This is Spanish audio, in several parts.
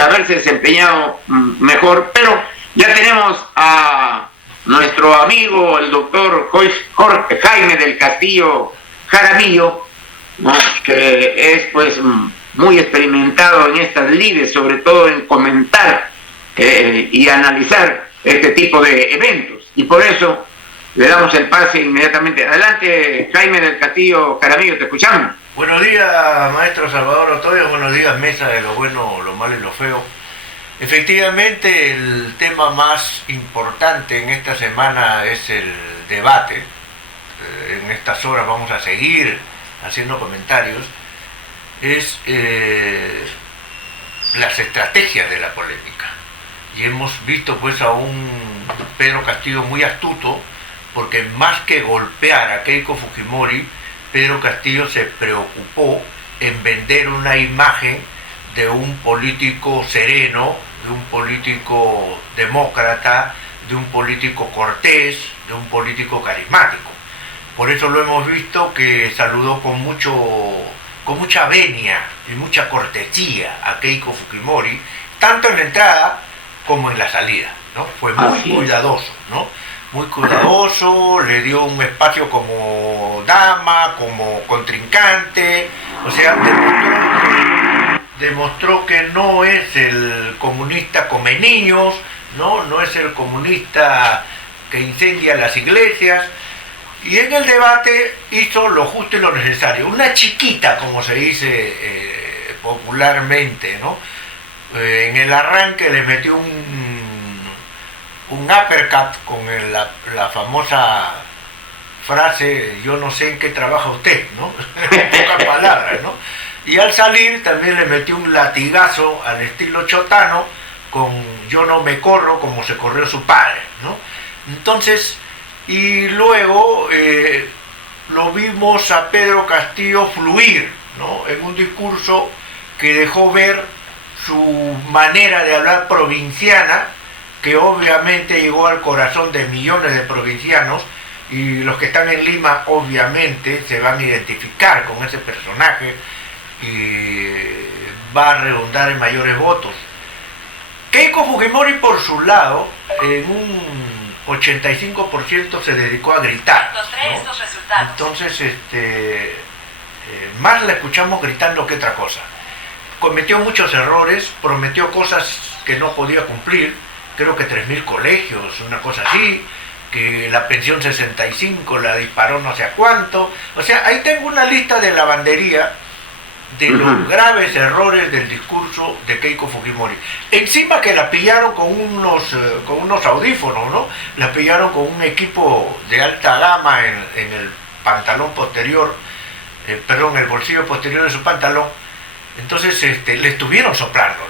haberse desempeñado mejor, pero ya tenemos a nuestro amigo, el doctor Jorge Jaime del Castillo Jaramillo, ¿no?, que es pues muy experimentado en estas lides, sobre todo en comentar y analizar este tipo de eventos. Y por eso le damos el pase inmediatamente. Adelante, Jaime del Castillo Jaramillo, te escuchamos. Buenos días, maestro Salvador Otoyo, buenos días, mesa de lo bueno, lo malo y lo feo. Efectivamente, el tema más importante en esta semana es el debate. En estas horas vamos a seguir haciendo comentarios. Es las estrategias de la polémica. Y hemos visto pues a un Pedro Castillo muy astuto, porque más que golpear a Keiko Fujimori, Pedro Castillo se preocupó en vender una imagen de un político sereno, de un político demócrata, de un político cortés, de un político carismático. Por eso lo hemos visto que saludó con mucha venia y mucha cortesía a Keiko Fujimori, tanto en la entrada como en la salida, ¿no? Fue muy cuidadoso, ¿no? Muy cuidadoso, le dio un espacio como dama, como contrincante, o sea, demostró que no es el comunista come niños, no es el comunista que incendia las iglesias, y en el debate hizo lo justo y lo necesario, una chiquita, como se dice popularmente, ¿no? En el arranque le metió un uppercut con la famosa frase, yo no sé en qué trabaja usted, ¿no? En pocas palabras, ¿no? Y al salir también le metió un latigazo al estilo chotano con yo no me corro como se corrió su padre, ¿no? Entonces, y luego lo vimos a Pedro Castillo fluir, ¿no?, en un discurso que dejó ver su manera de hablar provinciana, que obviamente llegó al corazón de millones de provincianos, y los que están en Lima obviamente se van a identificar con ese personaje y va a redundar en mayores votos. Keiko Fujimori, por su lado, en un 85% se dedicó a gritar, ¿no? Entonces, más la escuchamos gritando que otra cosa. Cometió muchos errores, prometió cosas que no podía cumplir, creo que 3.000 colegios, una cosa así, que la pensión 65 la disparó no sé a cuánto. O sea, ahí tengo una lista de lavandería de los graves errores del discurso de Keiko Fujimori. Encima que la pillaron con unos audífonos, ¿no? La pillaron con un equipo de alta gama en el pantalón posterior, el bolsillo posterior de su pantalón. Entonces le estuvieron soplando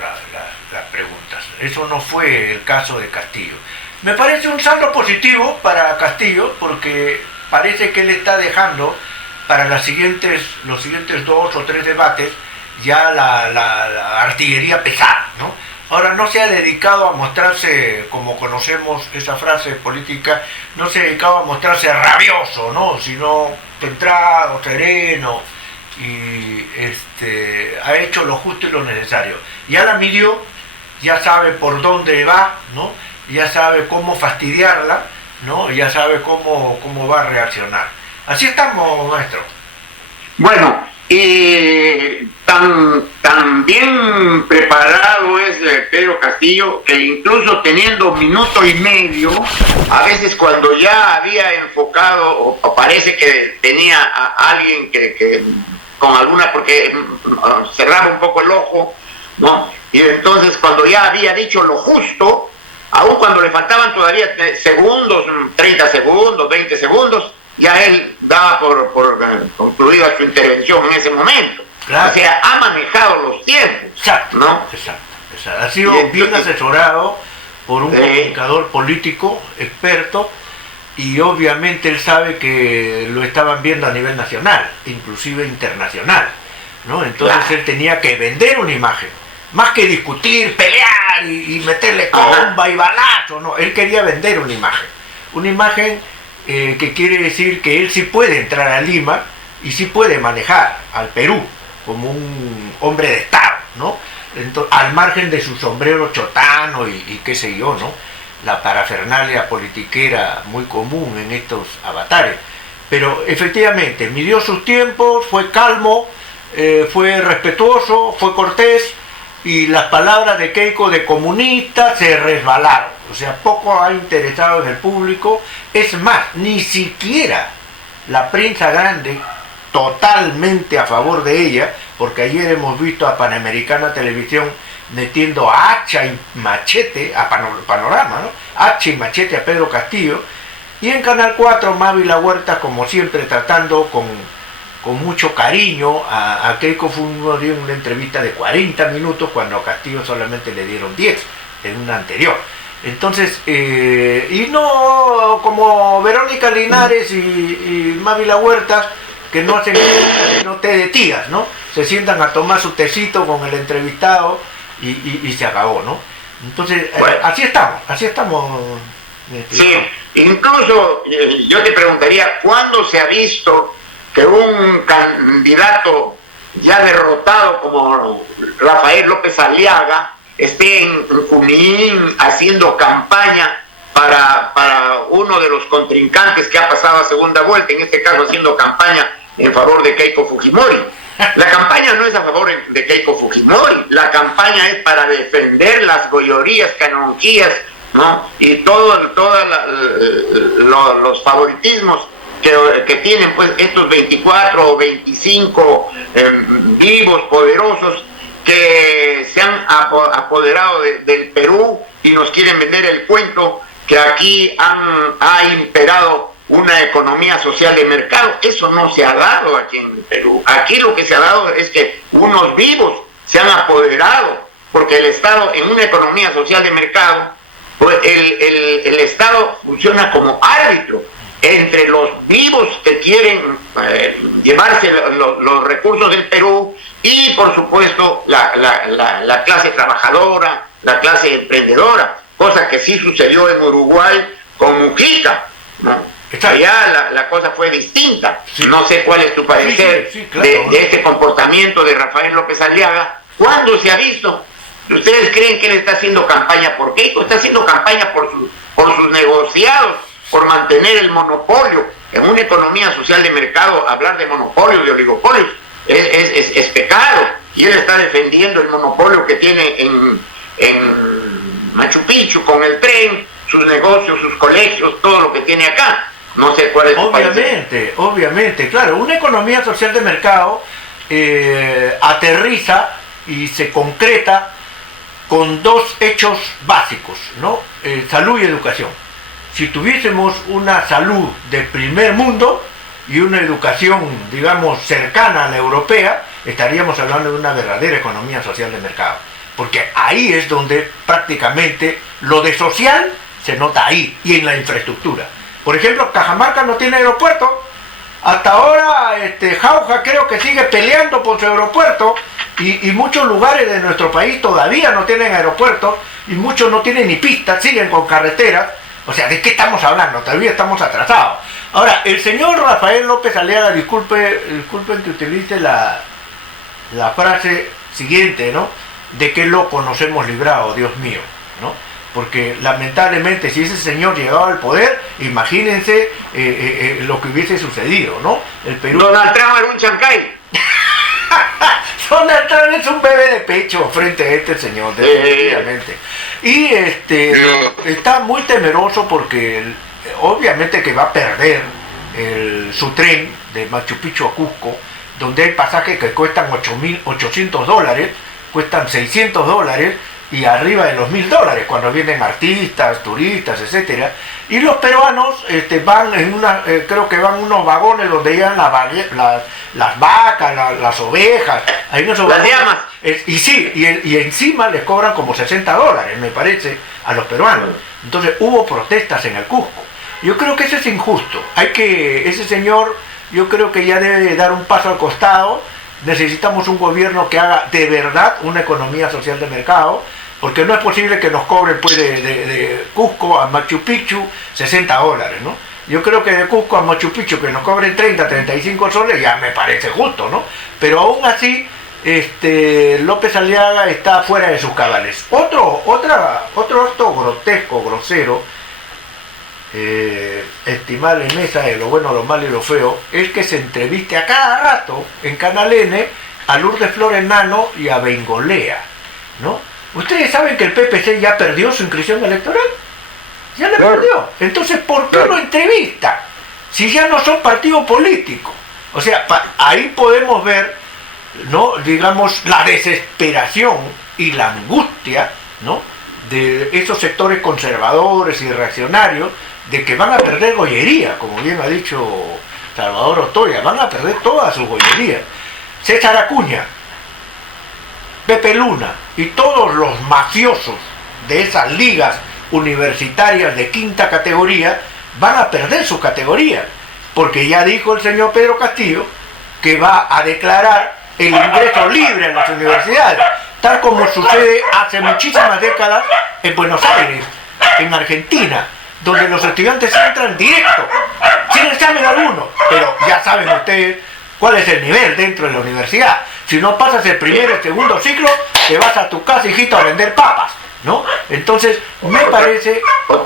las preguntas. Eso no fue el caso de Castillo. Me parece un saldo positivo para Castillo, porque parece que él está dejando para los siguientes 2 o 3 debates ya la artillería pesada, ¿no? Ahora no se ha dedicado a mostrarse, como conocemos esa frase política, no se ha dedicado a mostrarse rabioso, ¿no?, sino centrado, sereno, y ha hecho lo justo y lo necesario. Ya la midió, ya sabe por dónde va, ¿no?, ya sabe cómo fastidiarla, ¿no?, ya sabe cómo va a reaccionar. Así estamos, maestro. Bueno, tan bien preparado es Pedro Castillo, que incluso teniendo minuto y medio, a veces cuando ya había enfocado, o parece que tenía a alguien que con alguna, porque cerraba un poco el ojo, ¿no? Y entonces cuando ya había dicho lo justo, aun cuando le faltaban todavía segundos, 30 segundos, 20 segundos, ya él daba por concluida su intervención en ese momento. Claro. O sea, ha manejado los tiempos. Exacto, ¿no? Exacto. Ha sido bien asesorado por un comunicador político experto, y obviamente él sabe que lo estaban viendo a nivel nacional, inclusive internacional, ¿no? Entonces él tenía que vender una imagen, más que discutir, pelear y meterle comba y balazo, no, él quería vender una imagen que quiere decir que él sí puede entrar a Lima y sí puede manejar al Perú como un hombre de Estado, ¿no? al margen de su sombrero chotano y qué sé yo, ¿no? La parafernalia politiquera muy común en estos avatares. Pero efectivamente, midió sus tiempos, fue calmo, fue respetuoso, fue cortés, y las palabras de Keiko de comunista se resbalaron. O sea, poco ha interesado en el público. Es más, ni siquiera la prensa grande, totalmente a favor de ella, porque ayer hemos visto a Panamericana Televisión metiendo a hacha y machete, a Panorama, ¿no? Hacha y machete a Pedro Castillo, y en Canal 4 Mávila Huerta, como siempre, tratando con mucho cariño a Keiko Fujimori. Dio una entrevista de 40 minutos cuando a Castillo solamente le dieron 10 en una anterior. Entonces, y no como Verónica Linares y Mávila Huertas, que no hacen sino té de tías, ¿no? Se sientan a tomar su tecito con el entrevistado y se acabó, ¿no? Entonces, bueno, así estamos. Sí, incluso yo te preguntaría, ¿cuándo se ha visto que un candidato ya derrotado como Rafael López Aliaga esté en Junín haciendo campaña para uno de los contrincantes que ha pasado a segunda vuelta, en este caso haciendo campaña en favor de Keiko Fujimori? La campaña no es a favor de Keiko Fujimori, la campaña es para defender las gollorías, canonjías, ¿no? Y todos los favoritismos que tienen pues estos 24 o 25 vivos, poderosos, que se han apoderado del Perú y nos quieren vender el cuento que aquí ha imperado una economía social de mercado. Eso no se ha dado aquí en Perú. Aquí lo que se ha dado es que unos vivos se han apoderado, porque el Estado, en una economía social de mercado, pues el Estado funciona como árbitro entre los vivos que quieren llevarse los recursos del Perú y, por supuesto, la clase trabajadora, la clase emprendedora, cosa que sí sucedió en Uruguay con Mujica, ¿no? Allá la cosa fue distinta. Sí. No sé cuál es tu parecer claro, de este comportamiento de Rafael López Aliaga. ¿Cuándo se ha visto? ¿Ustedes creen que él está haciendo campaña por Keiko? Está haciendo campaña por sus negociados, por mantener el monopolio. En una economía social de mercado, hablar de monopolios, de oligopolios, es pecado. Y él está defendiendo el monopolio que tiene en Machu Picchu con el tren, sus negocios, sus colegios, todo lo que tiene acá. No sé cuál es tu parecer. Obviamente, claro, una economía social de mercado aterriza y se concreta con dos hechos básicos, ¿no? Salud y educación. Si tuviésemos una salud de primer mundo y una educación, digamos, cercana a la europea, estaríamos hablando de una verdadera economía social de mercado. Porque ahí es donde prácticamente lo de social se nota ahí, y en la infraestructura. Por ejemplo, Cajamarca no tiene aeropuerto. Hasta ahora Jauja creo que sigue peleando por su aeropuerto, y muchos lugares de nuestro país todavía no tienen aeropuertos, y muchos no tienen ni pistas, siguen con carreteras. O sea, ¿de qué estamos hablando? Todavía estamos atrasados. Ahora, el señor Rafael López Aliaga, disculpen que utilice la frase siguiente, ¿no? De qué loco nos hemos librado, Dios mío, ¿no? Porque lamentablemente, si ese señor llegaba al poder, imagínense lo que hubiese sucedido, ¿no? El Perú... Donald Trump era un chancay. Donald Trump es un bebé de pecho frente a este señor, definitivamente. Y está muy temeroso porque obviamente que va a perder su tren de Machu Picchu a Cusco, donde hay pasajes que cuestan $800, cuestan $600 y arriba de los $1.000 cuando vienen artistas, turistas, etcétera. Y los peruanos van en creo que van unos vagones donde llegan las vacas, las ovejas, hay unos las llamas. Y encima les cobran como $60, me parece, a los peruanos. Entonces hubo protestas en el Cusco. Yo creo que eso es injusto. Ese señor, yo creo que ya debe dar un paso al costado. Necesitamos un gobierno que haga de verdad una economía social de mercado, porque no es posible que nos cobren pues de Cusco a Machu Picchu $60, ¿no? Yo creo que de Cusco a Machu Picchu que nos cobren 30, 35 soles ya me parece justo, ¿no? Pero aún así López Aliaga está fuera de sus cabales. Otro acto grotesco, grosero, estimable Mesa, de lo bueno, lo malo y lo feo, es que se entreviste a cada rato en Canal N a Lourdes Flores Nano y a Bengolea, ¿no? Ustedes saben que el PPC ya perdió su inscripción electoral. Ya la perdió. Entonces, ¿por qué lo entrevista? Si ya no son partido político. O sea, ahí podemos ver, ¿no? Digamos, la desesperación y la angustia, ¿no? De esos sectores conservadores y reaccionarios, de que van a perder gollería, como bien ha dicho Salvador Otoya, van a perder toda su gollería. César Acuña, Pepe Luna y todos los mafiosos de esas ligas universitarias de quinta categoría van a perder su categoría, porque ya dijo el señor Pedro Castillo que va a declarar el ingreso libre en las universidades, tal como sucede hace muchísimas décadas en Buenos Aires, en Argentina, donde los estudiantes entran directo, sin examen alguno, pero ya saben ustedes cuál es el nivel dentro de la universidad. Si no pasas el primer y el segundo ciclo, te vas a tu casa, hijito, a vender papas, ¿no? Entonces, me parece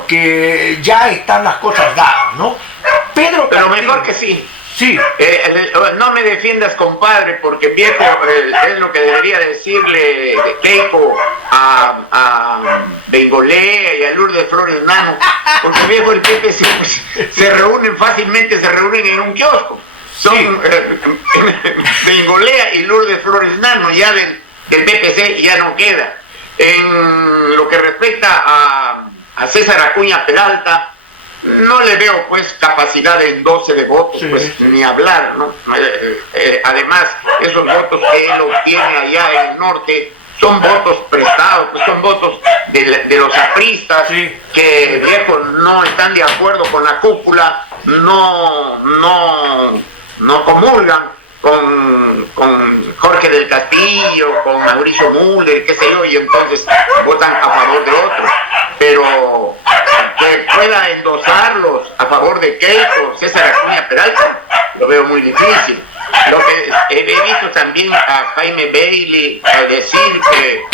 que ya están las cosas dadas, ¿no? Pedro Pero Castillo, mejor que sí. Sí. No me defiendas, compadre, porque viejo es lo que debería decirle Keiko a Bengolea y a Lourdes Flores Nano, porque viejo el Pepe se reúnen fácilmente, se reúnen en un kiosco. Son Sí. Bengolea y Lourdes Flores Nano, ya del PPC ya no queda. En lo que respecta a César Acuña Peralta, no le veo pues capacidad en 12 de votos, Sí, pues sí. ni hablar, ¿no? Además, esos votos que él obtiene allá en el norte son votos prestados, pues son votos de los apristas, Sí. que viejo no están de acuerdo con la cúpula, no comulgan con Jorge del Castillo, con Mauricio Müller, qué sé yo, y entonces votan a favor de otros. Pero que pueda endosarlos a favor de Keiko, César Acuña Peralta, lo veo muy difícil. Lo que he visto también a Jaime Bailey decir que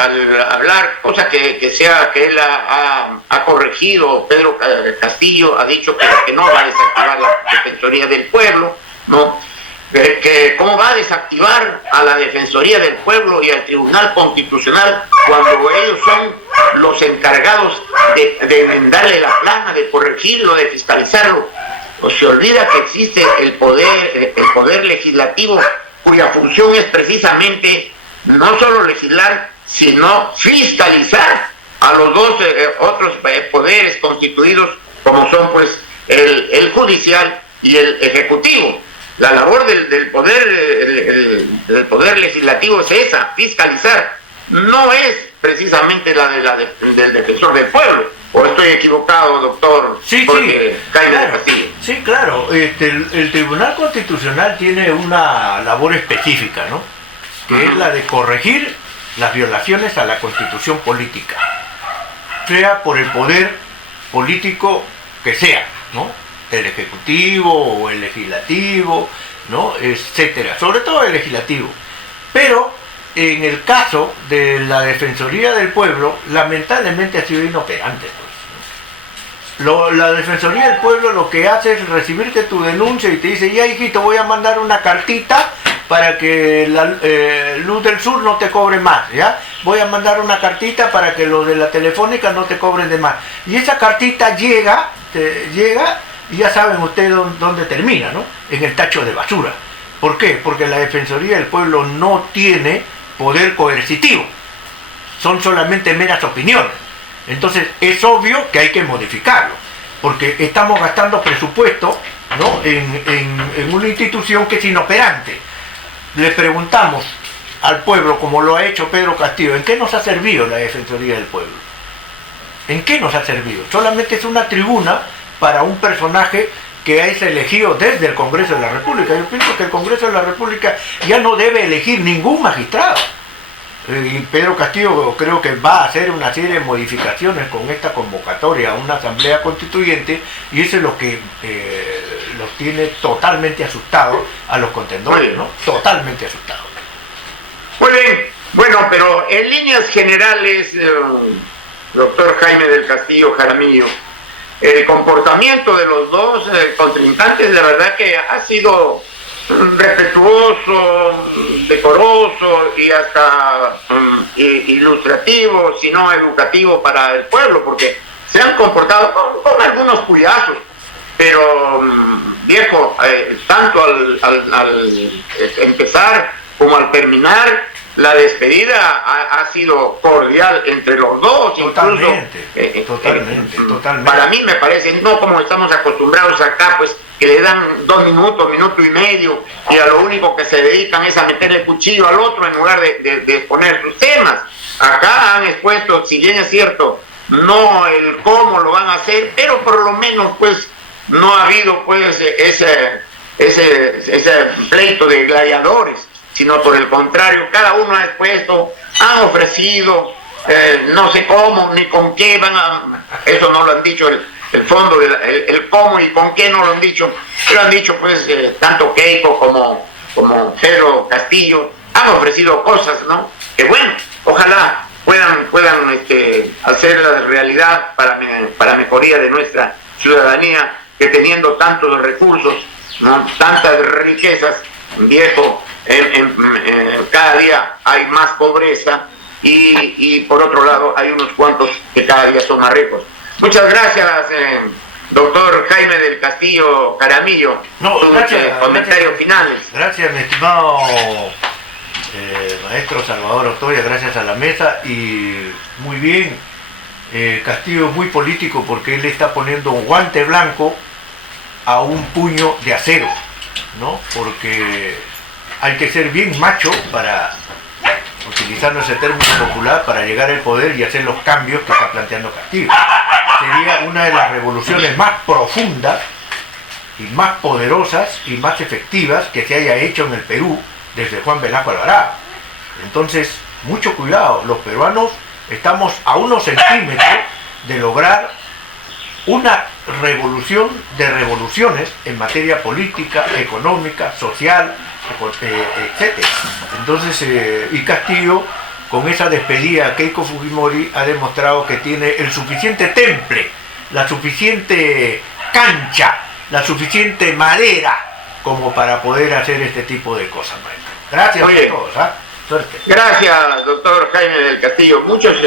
al hablar, cosa que él ha corregido, Pedro Castillo ha dicho que no va a desactivar la Defensoría del Pueblo, ¿no? Que cómo va a desactivar a la Defensoría del Pueblo y al Tribunal Constitucional cuando ellos son los encargados de darle la plana, de corregirlo, de fiscalizarlo. O se olvida que existe el poder legislativo, cuya función es precisamente no solo legislar, sino fiscalizar a los dos otros poderes constituidos, como son pues el judicial y el ejecutivo. La labor del poder legislativo es esa, fiscalizar. No es precisamente la del defensor del pueblo. ¿O estoy equivocado, doctor? Sí, Porque Jaime claro, del Castillo. sí, claro. El Tribunal Constitucional tiene una labor específica, ¿no? Que es la de corregir las violaciones a la Constitución política, sea por el poder político que sea, ¿no? El ejecutivo o el legislativo, ¿no? Etcétera, sobre todo el legislativo. Pero en el caso de la Defensoría del Pueblo, lamentablemente ha sido inoperante, pues, ¿no? La Defensoría del Pueblo lo que hace es recibirte tu denuncia y te dice: ya, hijito, voy a mandar una cartita para que la Luz del Sur no te cobre más, ¿ya? Voy a mandar una cartita para que los de la Telefónica no te cobren de más. Y esa cartita llega y ya saben ustedes dónde termina, ¿no? En el tacho de basura. ¿Por qué? Porque la Defensoría del Pueblo no tiene poder coercitivo. Son solamente meras opiniones. Entonces es obvio que hay que modificarlo, porque estamos gastando presupuesto, ¿no? en una institución que es inoperante. Le preguntamos al pueblo, como lo ha hecho Pedro Castillo, ¿en qué nos ha servido la Defensoría del Pueblo? ¿En qué nos ha servido? Solamente es una tribuna para un personaje que es elegido desde el Congreso de la República. Yo pienso que el Congreso de la República ya no debe elegir ningún magistrado. Y Pedro Castillo creo que va a hacer una serie de modificaciones con esta convocatoria a una asamblea constituyente, y eso es lo que los tiene totalmente asustados a los contendores, ¿no? Totalmente asustados. Bueno, pero en líneas generales, doctor Jaime del Castillo Jaramillo, el comportamiento de los dos contrincantes, de verdad que ha sido respetuoso, decoroso y hasta ilustrativo, si no educativo para el pueblo, porque se han comportado con algunos cuyazos, pero viejo, tanto al empezar como al terminar, la despedida ha sido cordial entre los dos. Totalmente, Incluso, totalmente. Para mí me parece, no como estamos acostumbrados acá, pues que le dan 2 minutos, minuto y medio, y a lo único que se dedican es a meterle el cuchillo al otro en lugar de exponer sus temas. Acá han expuesto, si bien es cierto, no el cómo lo van a hacer, pero por lo menos pues no ha habido pues ese pleito de gladiadores, sino por el contrario, cada uno ha expuesto, han ofrecido, no sé cómo ni con qué van a, eso no lo han dicho el fondo, el cómo y con qué no lo han dicho, pero han dicho pues tanto Keiko como Pedro Castillo, han ofrecido cosas, ¿no? Que bueno, ojalá puedan hacer la realidad para mejoría de nuestra ciudadanía, que teniendo tantos recursos, ¿no? Tantas riquezas, viejo, cada día hay más pobreza y por otro lado hay unos cuantos que cada día son más ricos. Muchas gracias, doctor Jaime del Castillo Jaramillo. Gracias, comentarios finales. Gracias, mi estimado maestro Salvador Otoya, gracias a la mesa. Y muy bien, Castillo es muy político porque él está poniendo un guante blanco a un puño de acero, ¿no? Porque hay que ser bien macho para, utilizando ese término popular, para llegar al poder y hacer los cambios que está planteando Castillo. Sería una de las revoluciones más profundas y más poderosas y más efectivas que se haya hecho en el Perú desde Juan Velasco Alvarado. Entonces, mucho cuidado, los peruanos estamos a unos centímetros de lograr una revolución de revoluciones en materia política, económica, social, etcétera. Entonces, y Castillo, con esa despedida a Keiko Fujimori, ha demostrado que tiene el suficiente temple, la suficiente cancha, la suficiente madera como para poder hacer este tipo de cosas, maestro. Gracias a todos, ¿eh? Suerte. Gracias, doctor Jaime del Castillo. Muchos